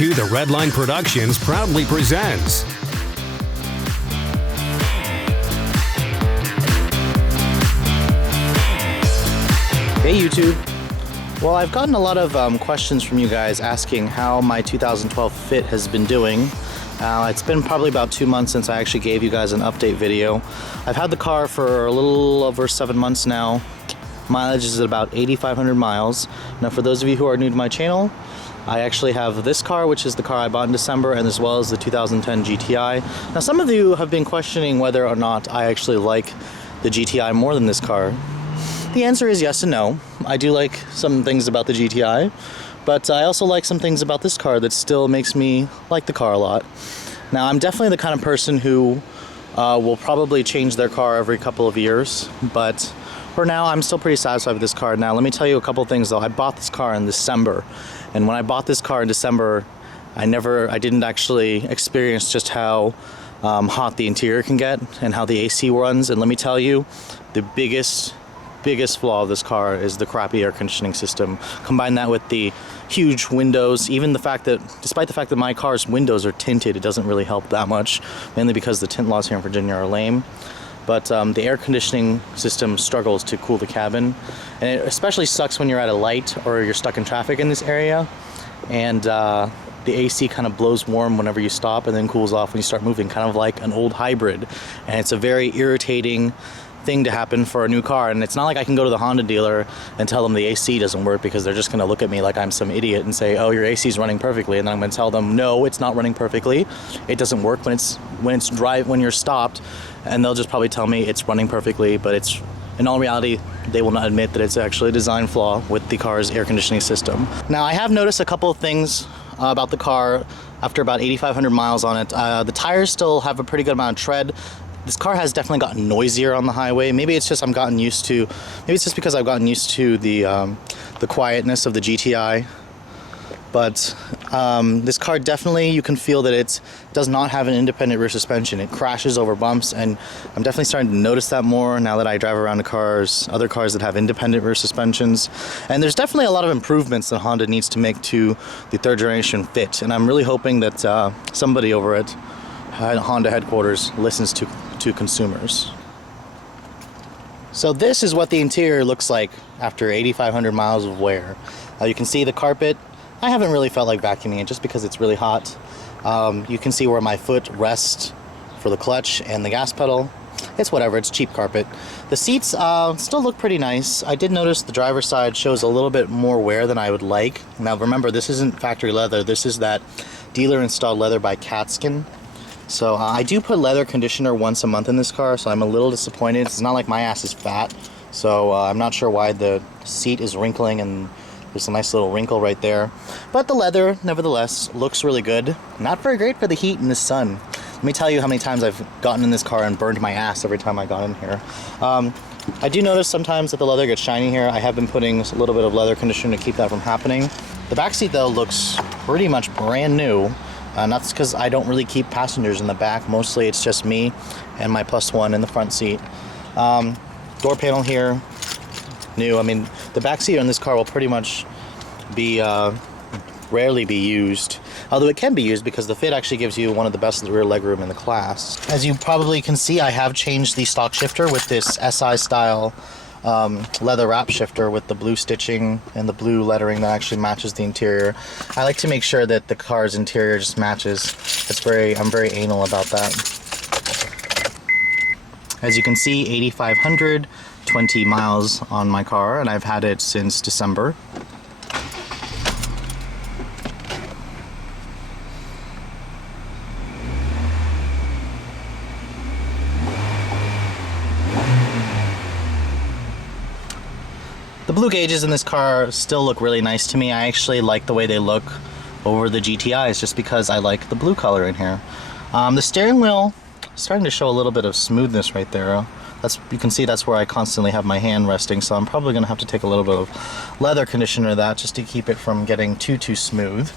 2 The Redline Productions proudly presents. Hey YouTube. Well, I've gotten a lot of questions from you guys asking how my 2012 Fit has been doing. It's been probably about 2 months since I actually gave you guys an update video. I've had the car for a little over 7 months now. Mileage is at about 8,500 miles. Now, for those of you who are new to my channel, I actually have this car, which is the car I bought in December, and as well as the 2010 GTI. Now, some of you have been questioning whether or not I actually like the GTI more than this car. The answer is yes and no. I do like some things about the GTI, but I also like some things about this car that still makes me like the car a lot. Now, I'm definitely the kind of person who will probably change their car every couple of years, but for now, I'm still pretty satisfied with this car. Now, let me tell you a couple things though. I bought this car in December, and when I bought this car in December, I didn't actually experience just how hot the interior can get and how the AC runs. And let me tell you, the biggest flaw of this car is the crappy air conditioning system. Combine that with the huge windows, even the fact that, despite the fact that my car's windows are tinted, it doesn't really help that much, mainly because the tint laws here in Virginia are lame. But the air conditioning system struggles to cool the cabin, and it especially sucks when you're at a light or you're stuck in traffic in this area, and the AC kind of blows warm whenever you stop and then cools off when you start moving, kind of like an old hybrid. And it's a very irritating thing to happen for a new car. And it's not like I can go to the Honda dealer and tell them the AC doesn't work, because they're just going to look at me like I'm some idiot and say, oh, your AC is running perfectly, and then I'm going to tell them, no, it's not running perfectly. It doesn't work when you're stopped, and they'll just probably tell me it's running perfectly, but it's, in all reality, they will not admit that it's actually a design flaw with the car's air conditioning system. Now, I have noticed a couple of things about the car after about 8,500 miles on it. The tires still have a pretty good amount of tread. This car has definitely gotten noisier on the highway. Maybe it's just because I've gotten used to the quietness of the GTI. But this car definitely, you can feel that it does not have an independent rear suspension. It crashes over bumps, and I'm definitely starting to notice that more now that I drive around other cars that have independent rear suspensions. And there's definitely a lot of improvements that Honda needs to make to the third generation Fit, and I'm really hoping that somebody over at Honda headquarters listens to consumers. So this is what the interior looks like after 8,500 miles of wear. You can see the carpet. I haven't really felt like vacuuming it just because it's really hot. You can see where my foot rests for the clutch and the gas pedal. It's whatever, it's cheap carpet. The seats still look pretty nice. I did notice the driver's side shows a little bit more wear than I would like. Now remember, this isn't factory leather. This is that dealer installed leather by Catskin. So I do put leather conditioner once a month in this car, so I'm a little disappointed. It's not like my ass is fat, so I'm not sure why the seat is wrinkling, and there's a nice little wrinkle right there. But the leather, nevertheless, looks really good. Not very great for the heat and the sun. Let me tell you how many times I've gotten in this car and burned my ass every time I got in here. I do notice sometimes that the leather gets shiny here. I have been putting a little bit of leather conditioner to keep that from happening. The back seat, though, looks pretty much brand new. And that's because I don't really keep passengers in the back. Mostly it's just me and my +1 in the front seat. Door panel here, new. I mean, the back seat on this car will pretty much be rarely be used. Although it can be used because the Fit actually gives you one of the best rear legroom in the class. As you probably can see, I have changed the stock shifter with this SI style leather wrap shifter with the blue stitching and the blue lettering that actually matches the interior. I like to make sure that the car's interior just matches. I'm very anal about that. As you can see, 8,520 miles on my car, and I've had it since December. The blue gauges in this car still look really nice to me. I actually like the way they look over the GTIs just because I like the blue color in here. The steering wheel is starting to show a little bit of smoothness right there. You can see that's where I constantly have my hand resting, so I'm probably going to have to take a little bit of leather conditioner to that just to keep it from getting too smooth.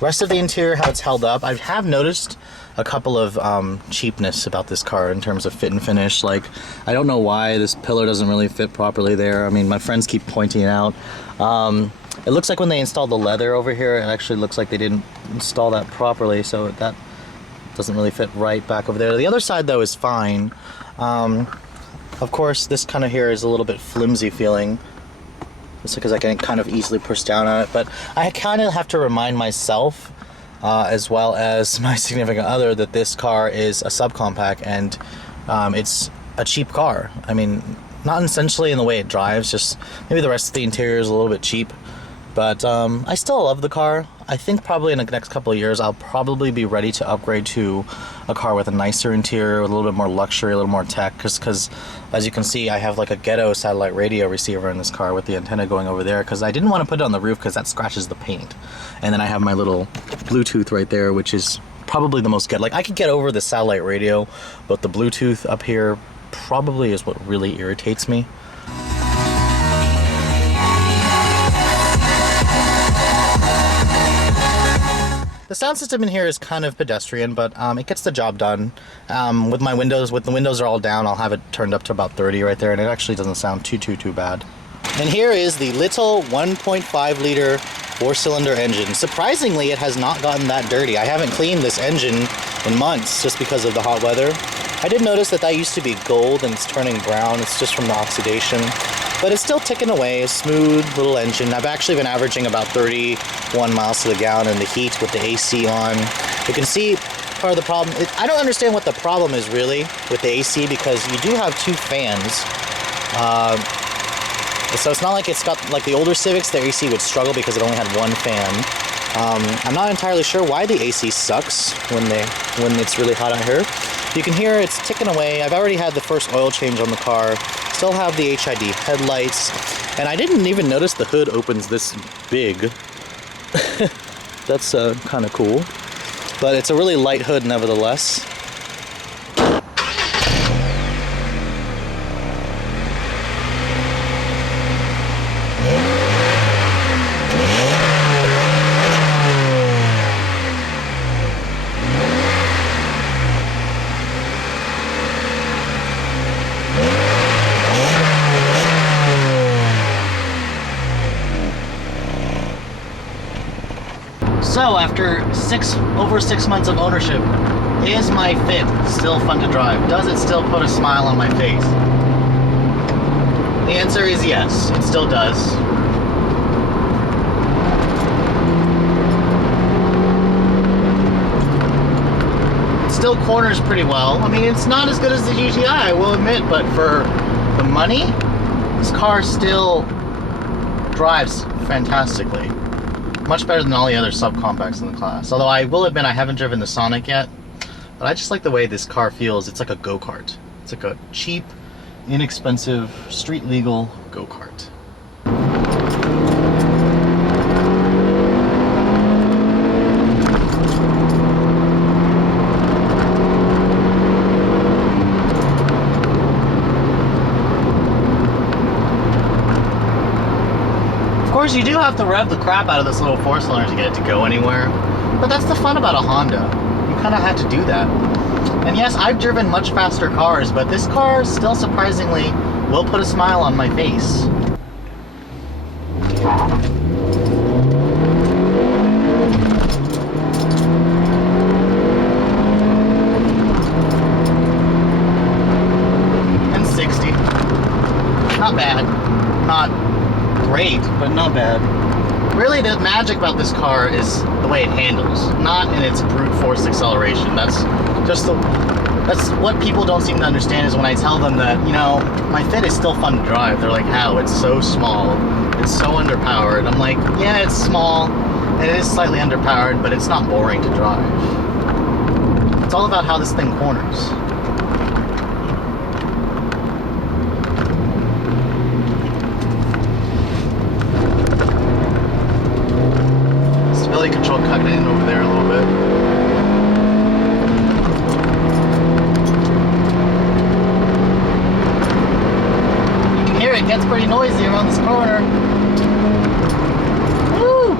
Rest of the interior, how it's held up, I have noticed a couple of cheapness about this car in terms of fit and finish. Like, I don't know why this pillar doesn't really fit properly there. I mean, my friends keep pointing it out. It looks like when they installed the leather over here, it actually looks like they didn't install that properly, so that doesn't really fit right back over there. The other side though is fine. Of course, this kind of here is a little bit flimsy feeling. It's because I can kind of easily push down on it, but I kind of have to remind myself, as well as my significant other, that this car is a subcompact and it's a cheap car. I mean, not essentially in the way it drives, just maybe the rest of the interior is a little bit cheap. But I still love the car. I think probably in the next couple of years I'll probably be ready to upgrade to a car with a nicer interior, with a little bit more luxury, a little more tech, because as you can see, I have like a ghetto satellite radio receiver in this car with the antenna going over there, because I didn't want to put it on the roof because that scratches the paint. And then I have my little Bluetooth right there, which is probably the most like I could get over the satellite radio, but the Bluetooth up here probably is what really irritates me. The sound system in here is kind of pedestrian, but it gets the job done. With the windows are all down, I'll have it turned up to about 30 right there, and it actually doesn't sound too bad. And here is the little 1.5 liter 4-cylinder engine. Surprisingly, it has not gotten that dirty. I haven't cleaned this engine in months just because of the hot weather. I did notice that used to be gold and it's turning brown. It's just from the oxidation. But it's still ticking away, a smooth little engine. I've actually been averaging about 31 miles to the gallon in the heat with the AC on. You can see part of the problem. I don't understand what the problem is really with the AC, because you do have 2 fans. So it's not like it's got, like the older Civics, their AC would struggle because it only had 1 fan. I'm not entirely sure why the AC sucks when it's really hot out here. You can hear it's ticking away. I've already had the first oil change on the car. Still have the HID headlights, and I didn't even notice the hood opens this big. That's kind of cool, but it's a really light hood nevertheless. So after over 6 months of ownership, is my Fit still fun to drive? Does it still put a smile on my face? The answer is yes, it still does. It still corners pretty well. I mean, it's not as good as the GTI, I will admit, but for the money, this car still drives fantastically. Much better than all the other subcompacts in the class. Although I will admit I haven't driven the Sonic yet, but I just like the way this car feels. It's like a go-kart. It's like a cheap, inexpensive, street-legal go-kart. Of course, you do have to rev the crap out of this little 4-cylinder to get it to go anywhere, but that's the fun about a Honda. You kind of had to do that. And yes, I've driven much faster cars, but this car still surprisingly will put a smile on my face. And 60. Not bad. Not great, but not bad. Really, the magic about this car is the way it handles, not in its brute force acceleration. That's what people don't seem to understand, is when I tell them that, you know, my Fit is still fun to drive. They're like, how? It's so small. It's so underpowered. I'm like, yeah, it's small, and it is slightly underpowered, but it's not boring to drive. It's all about how this thing corners. Stability control cut in over there a little bit. You can hear it gets pretty noisy around this corner. Woo!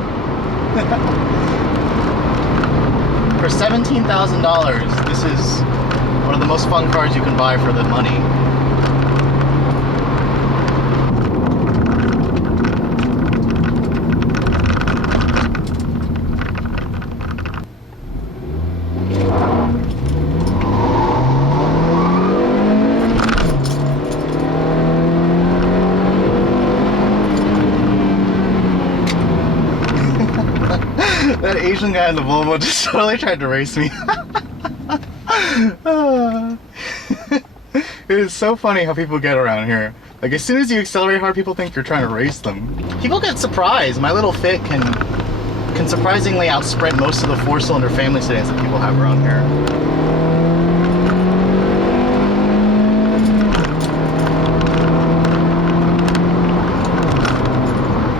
For $17,000, this is one of the most fun cars you can buy for the money. That Asian guy in the Volvo just totally tried to race me. It is so funny how people get around here. Like, as soon as you accelerate hard, people think you're trying to race them. People get surprised. My little Fit can surprisingly outsprint most of the 4-cylinder family sedans that people have around here.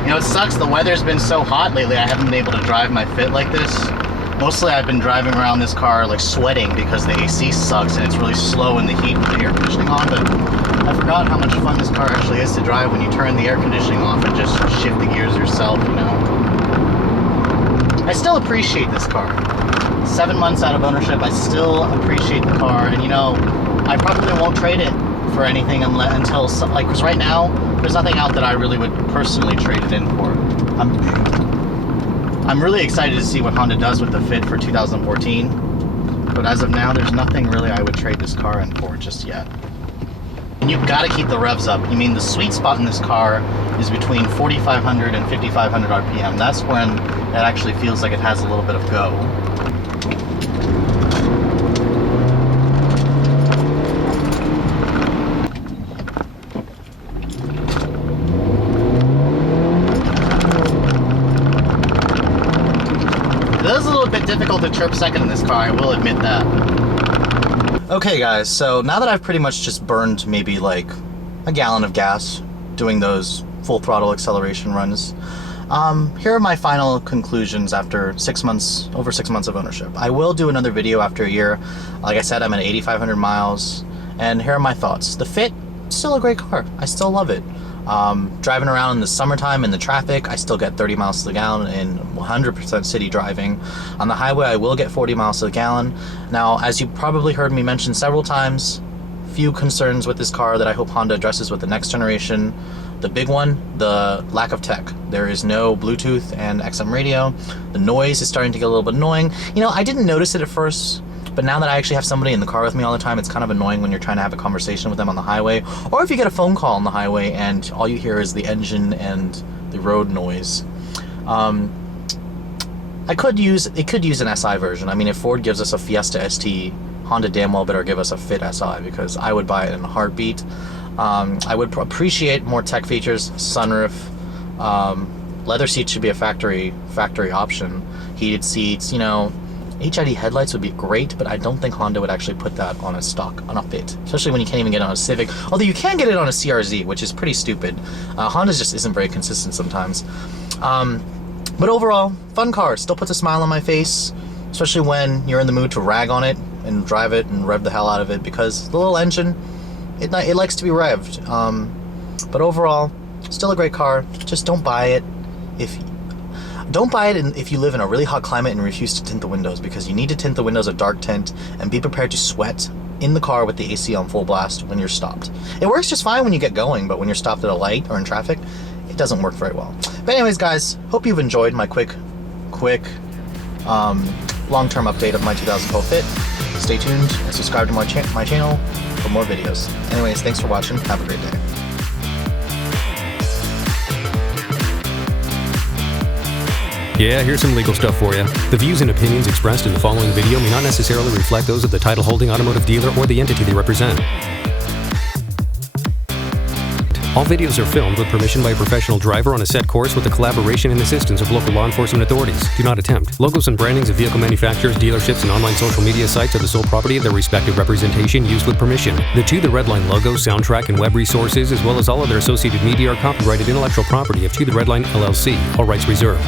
You know, it sucks. The weather's been so hot lately, I haven't been able to drive my Fit like this. Mostly I've been driving around this car like sweating because the AC sucks and it's really slow in the heat with the air conditioning on, but I forgot how much fun this car actually is to drive when you turn the air conditioning off and just shift the gears yourself, you know. I still appreciate this car. 7 months out of ownership, I still appreciate the car, and you know, I probably won't trade it for anything until, like, because right now, there's nothing out that I really would personally trade it in for. I'm really excited to see what Honda does with the Fit for 2014, but as of now, there's nothing really I would trade this car in for just yet. And you've got to keep the revs up. I mean, the sweet spot in this car is between 4,500 and 5,500 RPM. That's when it actually feels like it has a little bit of go. It is a little bit difficult to chirp second in this car, I will admit that. Okay guys, so now that I've pretty much just burned maybe like a gallon of gas doing those full throttle acceleration runs, here are my final conclusions after over 6 months of ownership. I will do another video after a year. Like I said, I'm at 8,500 miles, and here are my thoughts. The Fit, still a great car. I still love it. Driving around in the summertime in the traffic, I still get 30 miles to the gallon in 100% city driving. On the highway, I will get 40 miles to the gallon. Now, as you probably heard me mention several times, few concerns with this car that I hope Honda addresses with the next generation. The big one, the lack of tech. There is no Bluetooth and XM radio. The noise is starting to get a little bit annoying. You know, I didn't notice it at first, but now that I actually have somebody in the car with me all the time, it's kind of annoying when you're trying to have a conversation with them on the highway, or if you get a phone call on the highway and all you hear is the engine and the road noise. It could use an SI version. I mean, if Ford gives us a Fiesta ST, Honda damn well better give us a Fit SI, because I would buy it in a heartbeat. I would appreciate more tech features, sunroof, leather seats should be a factory option, heated seats, you know. HID headlights would be great, but I don't think Honda would actually put that on a Fit, especially when you can't even get it on a Civic. Although you can get it on a CRZ, which is pretty stupid. Honda just isn't very consistent sometimes. But overall, fun car. Still puts a smile on my face, especially when you're in the mood to rag on it and drive it and rev the hell out of it, because the little engine, it likes to be revved. But overall, still a great car. Just don't buy it if you live in a really hot climate and refuse to tint the windows, because you need to tint the windows a dark tint and be prepared to sweat in the car with the AC on full blast when you're stopped. It works just fine when you get going, but when you're stopped at a light or in traffic, it doesn't work very well. But anyways, guys, hope you've enjoyed my quick long-term update of my 2012 Fit. Stay tuned and subscribe to my channel for more videos. Anyways, thanks for watching. Have a great day. Yeah, here's some legal stuff for you. The views and opinions expressed in the following video may not necessarily reflect those of the title-holding automotive dealer or the entity they represent. All videos are filmed with permission by a professional driver on a set course with the collaboration and assistance of local law enforcement authorities. Do not attempt. Logos and brandings of vehicle manufacturers, dealerships, and online social media sites are the sole property of their respective representation, used with permission. The To The Redline logo, soundtrack, and web resources, as well as all other associated media, are copyrighted intellectual property of To The Redline LLC. All rights reserved.